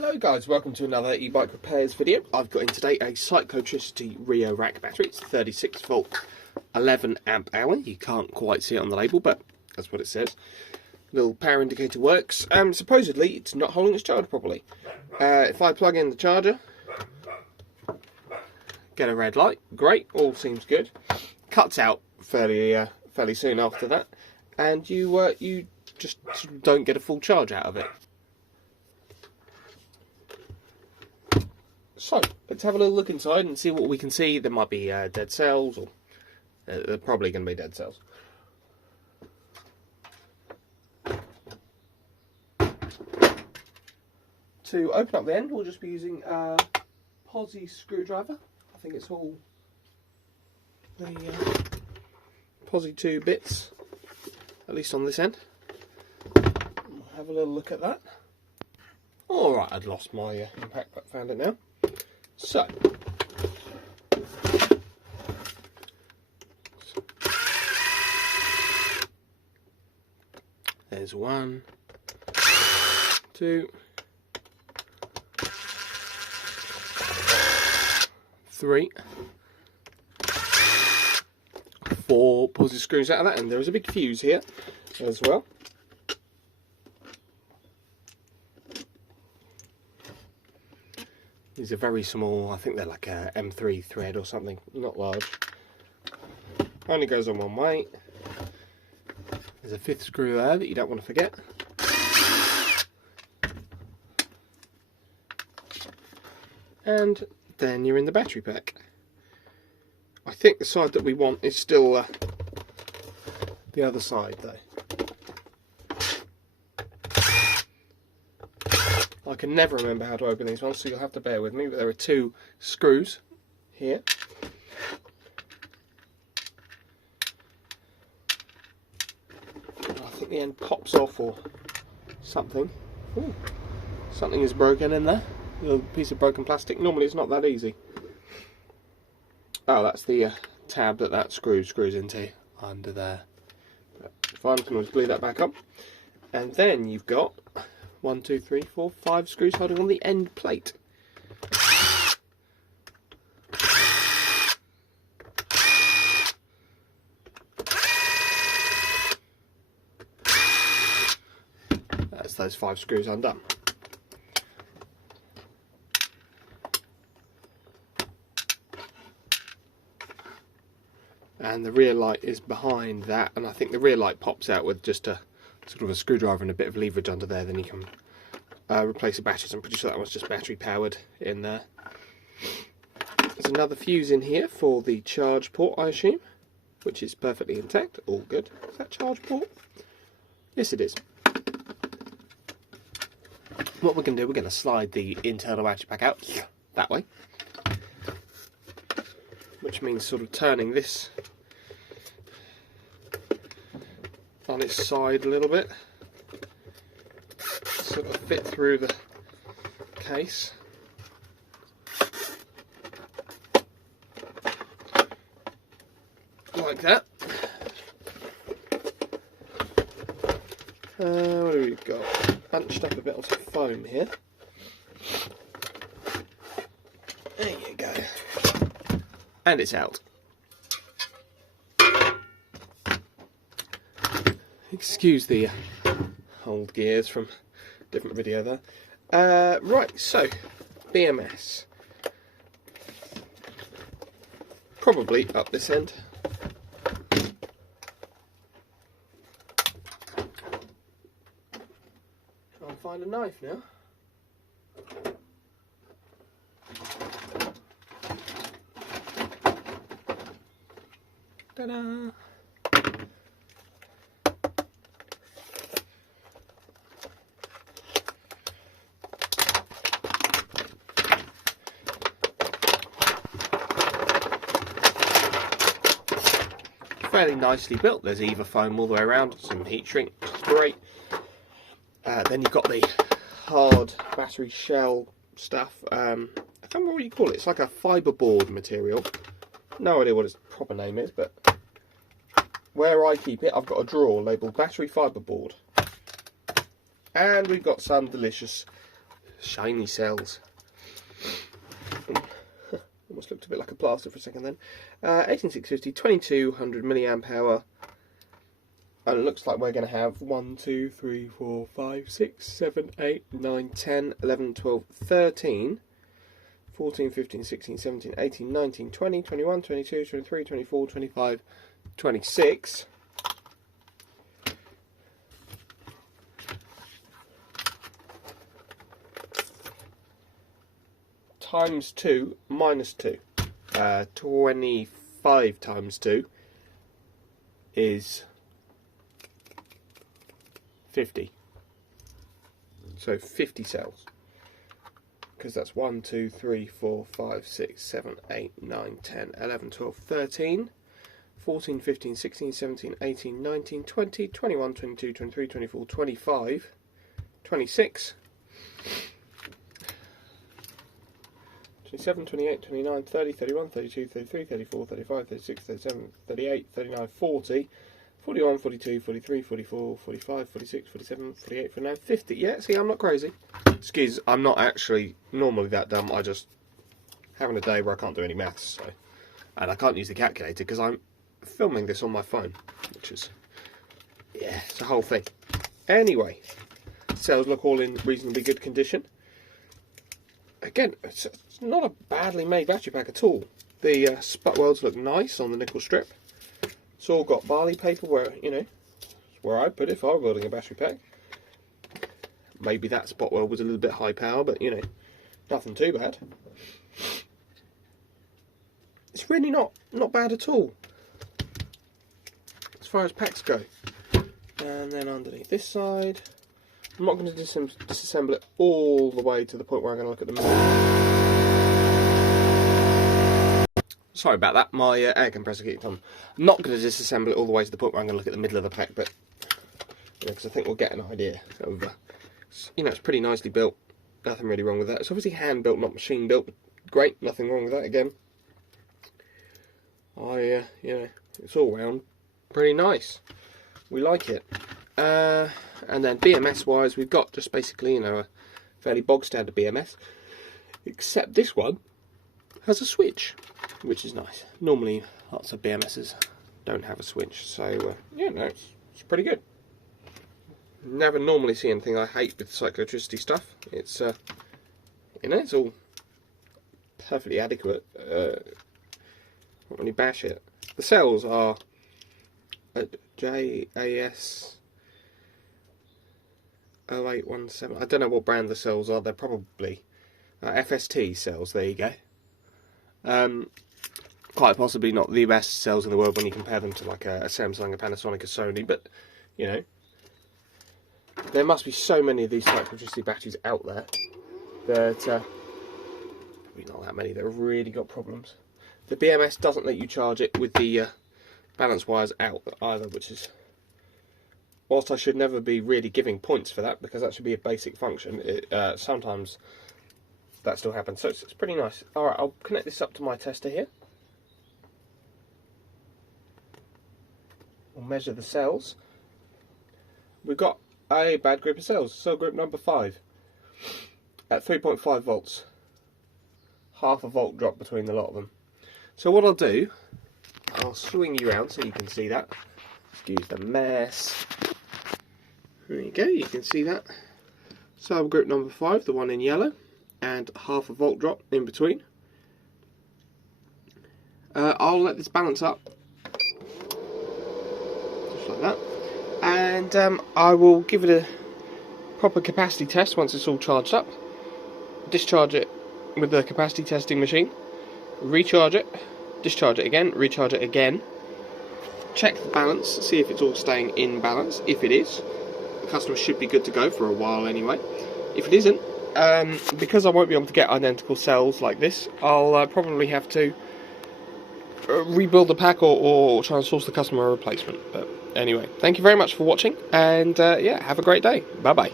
Hello guys, welcome to another e-bike repairs video. I've got in today a Cyclotricity Rio rack battery. It's 36 volt, 11 amp hour. You can't quite see it on the label, but that's what it says. Little power indicator works. Supposedly it's not holding its charge properly. If I plug in the charger, get a red light. Great, all seems good. Cuts out fairly soon after that, and you just don't get a full charge out of it. So, let's have a little look inside and see what we can see. There might be dead cells, or they're probably going to be dead cells. To open up the end, we'll just be using a posi screwdriver. I think it's all the posi 2 bits, at least on this end. We'll have a little look at that. Alright, I'd lost my impact, but found it now. So, there's 1, 2, 3, 4 positive screws out of that, and there is a big fuse here as well. These are very small. I think they're like a M3 thread or something, not large. Only goes on one way. There's a 5th screw there that you don't want to forget. And then you're in the battery pack. I think the side that we want is still the other side though. I can never remember how to open these ones, so you'll have to bear with me, but there are 2 screws here. I think the end pops off or something. Ooh, something is broken in there. A little piece of broken plastic. Normally it's not that easy. Oh, that's the tab that screws into under there. But fine, I can always glue that back up. And then you've got 1, 2, 3, 4, 5 screws holding on the end plate. That's those 5 screws undone. And the rear light is behind that, and I think the rear light pops out with just a sort of a screwdriver and a bit of leverage under there. Then you can replace the batteries. I'm pretty sure that one's just battery powered in there. There's another fuse in here for the charge port, I assume, which is perfectly intact. All good. Is that charge port? Yes, it is. What we're going to do, we're going to slide the internal battery pack out that way, which means sort of turning this on its side a little bit, sort of fit through the case. Like that. What have we got? Bunched up a bit of foam here. There you go. And it's out. Excuse the old gears from a different video there. Right, so BMS. Probably up this end. Try and find a knife now. Ta-da! Fairly nicely built. There's EVA foam all the way around, some heat shrink, which is great. Then you've got the hard battery shell stuff. I can't remember what you call it. It's like a fiberboard material. No idea what its proper name is, but where I keep it, I've got a drawer labelled battery fiberboard. And we've got some delicious shiny cells. Almost looked a bit like a plaster for a second then. 18650, 2200 milliamp hour. And it looks like we're going to have 1, 2, 3, 4, 5, 6, 7, 8, 9, 10, 11, 12, 13, 14, 15, 16, 17, 18, 19, 20, 21, 22, 23, 24, 25, 26. Times 2 minus 2. 25 times 2 is 50. So 50 cells. Because that's 1, 2, 3, 4, 5, 6, 7, 8, 9, 10, 11, 12, 13, 14, 15, 16, 17, 18, 19, 20, 21, 22, 23, 24, 25, 26, 27, 28, 29, 30, 31, 32, 33, 34, 35, 36, 37, 38, 39, 40, 41, 42, 43, 44, 45, 46, 47, 48, 49, 50. Yeah, see, I'm not crazy. Excuse, I'm not actually normally that dumb. I just having a day where I can't do any maths, so, and I can't use the calculator because I'm filming this on my phone, which is, yeah, it's a whole thing. Anyway, cells look all in reasonably good condition. Again, it's not a badly made battery pack at all. The spot welds look nice on the nickel strip. It's all got barley paper where, you know, where I'd put it if I were building a battery pack. Maybe that spot weld was a little bit high power, but, you know, nothing too bad. It's really not bad at all, as far as packs go. And then underneath this side, I'm not going to disassemble it all the way to the point where I'm going to look at the middle. Sorry about that, my air compressor kicked on. I'm not going to disassemble it all the way to the point where I'm going to look at the middle of the pack, but because I think we'll get an idea of, you know, it's pretty nicely built. Nothing really wrong with that. It's obviously hand built, not machine built. But great, nothing wrong with that again. You know, it's all round pretty nice. We like it. And then BMS wise, we've got just basically, you know, a fairly bog standard BMS, except this one has a switch, which is nice. Normally lots of BMSs don't have a switch, so yeah, no, it's pretty good. Never normally see anything I hate with Cyclotricity stuff. It's you know, it's all perfectly adequate. Not really bash it. The cells are JAS 0817. I don't know what brand the cells are. They're probably FST cells. There you go. Quite possibly not the best cells in the world when you compare them to like a Samsung, a Panasonic, a Sony, but you know, there must be so many of these Cyclotricity batteries out there that probably not that many that have really got problems. The BMS doesn't let you charge it with the balance wires out either, which is, whilst I should never be really giving points for that because that should be a basic function, sometimes that still happens, so it's pretty nice. Alright, I'll connect this up to my tester here. We'll measure the cells. We've got a bad group of cells, cell group number 5, at 3.5 volts. Half a volt drop between the lot of them. So what I'll do, I'll swing you around so you can see that. Excuse the mess. There you go, you can see that. Cell group number 5, the one in yellow, and half a volt drop in between. I'll let this balance up, just like that, and I will give it a proper capacity test once it's all charged up. Discharge it with the capacity testing machine, recharge it, discharge it again, recharge it again, check the balance, see if it's all staying in balance. If it is, the customer should be good to go for a while anyway. If it isn't, because I won't be able to get identical cells like this, I'll probably have to rebuild the pack or try and source the customer a replacement. But anyway, thank you very much for watching, and yeah, have a great day. Bye bye.